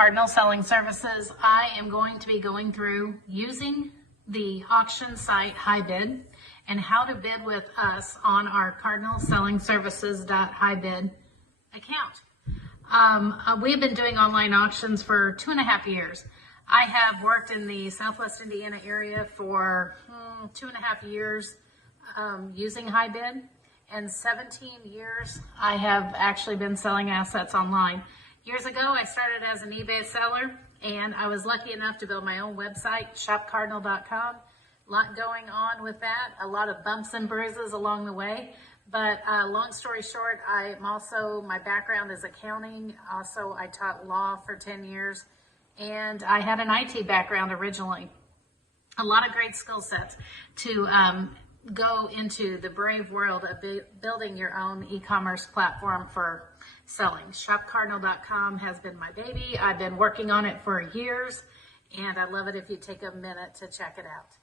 Cardinal Selling Services. I am going to be going through using the auction site Hibid and how to bid with us on our cardinalsellingservices.hibid account. We have been doing online auctions for 2.5 years. I have worked in the Southwest Indiana area for 2.5 years using Hibid, and 17 years I have actually been selling assets online. Years ago, I started as an eBay seller, and I was lucky enough to build my own website, shopcardinal.com. A lot going on with that, a lot of bumps and bruises along the way. But long story short, my background is accounting. Also, I taught law for 10 years, and I had an IT background originally. A lot of great skill sets to go into the brave world of building your own e-commerce platform for selling. ShopCardinal.com has been my baby. I've been working on it for years, and I love it if you take a minute to check it out.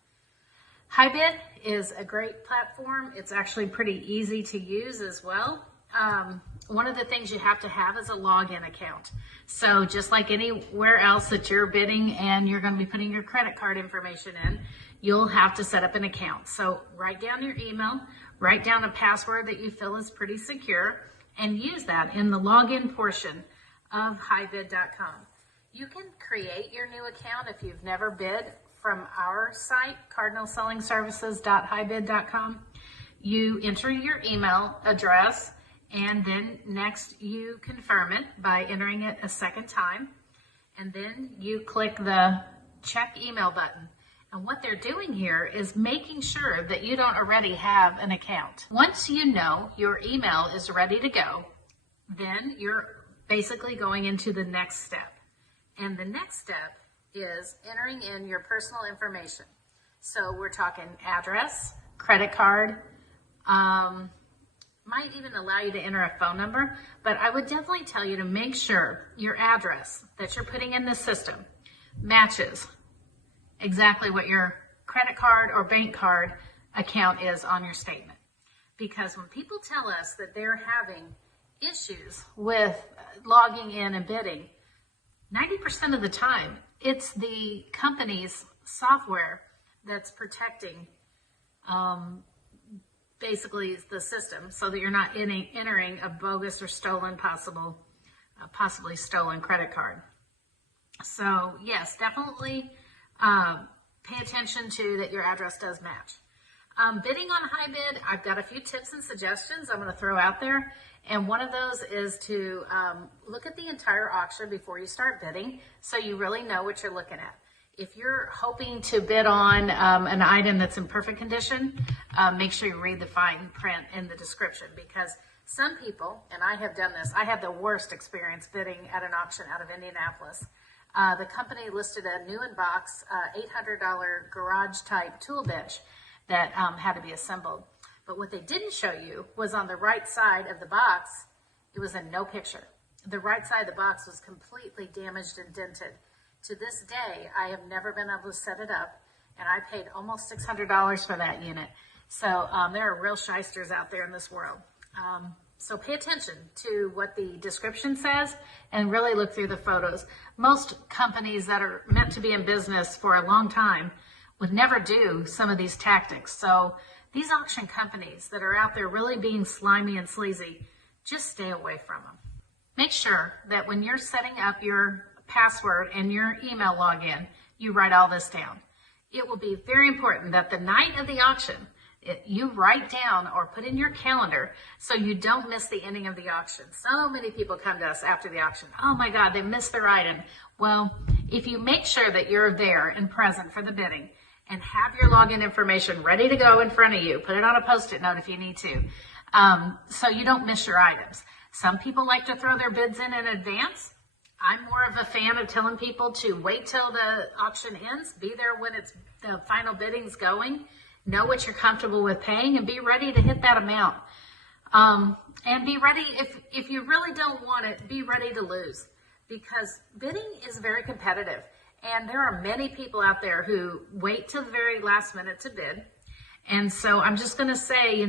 Hibid is a great platform. It's actually pretty easy to use as well. One of the things you have to have is a login account. So just like anywhere else that you're bidding and you're going to be putting your credit card information in, you'll have to set up an account. So write down your email, write down a password that you feel is pretty secure, and use that in the login portion of Hibid.com. You can create your new account if you've never bid from our site, cardinalsellingservices.hibid.com. You enter your email address, and then next you confirm it by entering it a second time, and then you click the check email button. And what they're doing here is making sure that you don't already have an account. Once you know your email is ready to go, then you're basically going into the next step. And the next step is entering in your personal information. So we're talking address, credit card, might even allow you to enter a phone number, but I would definitely tell you to make sure your address that you're putting in the system matches exactly what your credit card or bank card account is on your statement. Because when people tell us that they're having issues with logging in and bidding, 90% of the time, it's the company's software that's protecting basically the system so that you're not entering a bogus or stolen possibly stolen credit card. So yes, definitely pay attention to that your address does match. Bidding on Hibid, I've got a few tips and suggestions I'm going to throw out there. And one of those is to look at the entire auction before you start bidding so you really know what you're looking at. If you're hoping to bid on an item that's in perfect condition, make sure you read the fine print in the description, because some people, and I have done this, I had the worst experience bidding at an auction out of Indianapolis. The company listed a new in box $800 garage type tool bench that had to be assembled. But what they didn't show you was on the right side of the box, it was in no picture. The right side of the box was completely damaged and dented. To this day, I have never been able to set it up, and I paid almost $600 for that unit. So there are real shysters out there in this world. So pay attention to what the description says and really look through the photos. Most companies that are meant to be in business for a long time would never do some of these tactics. So these auction companies that are out there really being slimy and sleazy, just stay away from them. Make sure that when you're setting up your password and your email login, you write all this down. It will be very important that the night of the auction, you write down or put in your calendar so you don't miss the ending of the auction. So many people come to us after the auction. Oh my God, they missed their item. Well, if you make sure that you're there and present for the bidding and have your login information ready to go in front of you, put it on a Post-it note if you need to, so you don't miss your items. Some people like to throw their bids in advance. I'm more of a fan of telling people to wait till the auction ends, be there when the final bidding's going, know what you're comfortable with paying, and be ready to hit that amount. And be ready, if you really don't want it, be ready to lose, because bidding is very competitive. And there are many people out there who wait till the very last minute to bid. And so I'm just going to say,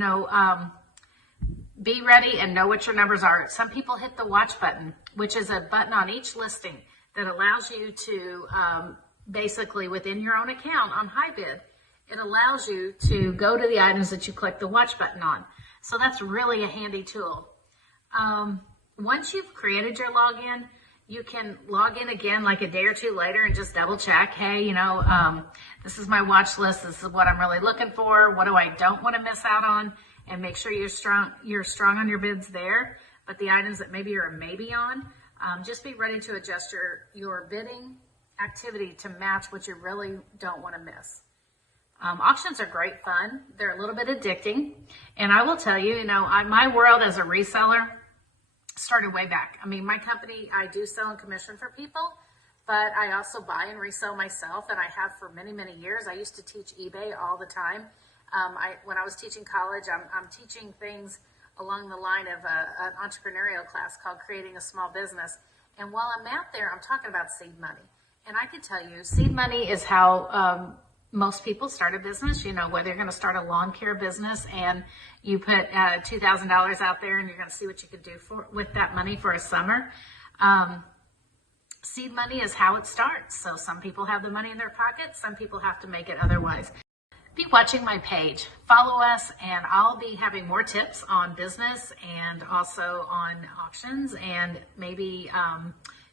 be ready and know what your numbers are. Some people hit the watch button, which is a button on each listing that allows you to basically within your own account on Hibid, it allows you to go to the items that you click the watch button on. So that's really a handy tool. Once you've created your login, you can log in again like a day or two later and just double check. Hey, this is my watch list. This is what I'm really looking for. What do I don't want to miss out on? And make sure you're strong on your bids there. But the items that maybe you're a maybe on, just be ready to adjust your bidding activity to match what you really don't want to miss. Auctions are great fun. They're a little bit addicting. And I will tell you, my world as a reseller started way back. I mean, my company, I do sell and commission for people, but I also buy and resell myself, and I have for many, many years. I used to teach eBay all the time. When I was teaching college, I'm teaching things along the line of an entrepreneurial class called Creating a Small Business. And while I'm out there, I'm talking about seed money. And I can tell you, seed money is how most people start a business. Whether you're going to start a lawn care business and you put $2,000 out there and you're going to see what you can do with that money for a summer. Seed money is how it starts. So some people have the money in their pocket. Some people have to make it otherwise. Be watching my page. Follow us, and I'll be having more tips on business and also on auctions. And maybe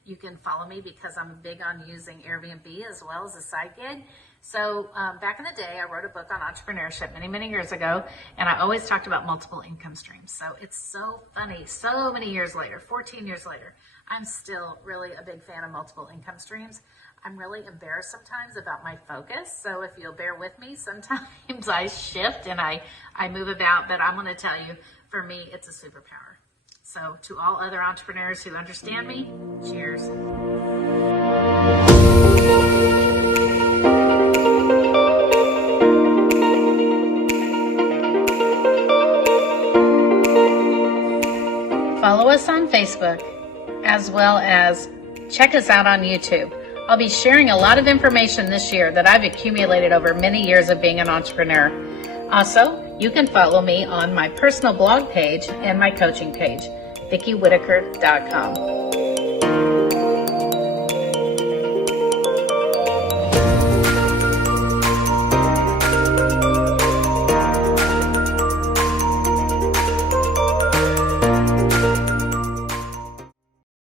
you can follow me because I'm big on using Airbnb as well as a side gig. So back in the day, I wrote a book on entrepreneurship many, many years ago, and I always talked about multiple income streams. So it's so funny, so many years later, 14 years later, I'm still really a big fan of multiple income streams. I'm really embarrassed sometimes about my focus. So if you'll bear with me, sometimes I shift and I move about, but I'm going to tell you, for me, it's a superpower. So to all other entrepreneurs who understand me, cheers. Follow us on Facebook, as well as check us out on YouTube. I'll be sharing a lot of information this year that I've accumulated over many years of being an entrepreneur. Also, you can follow me on my personal blog page and my coaching page, VickiWhitaker.com.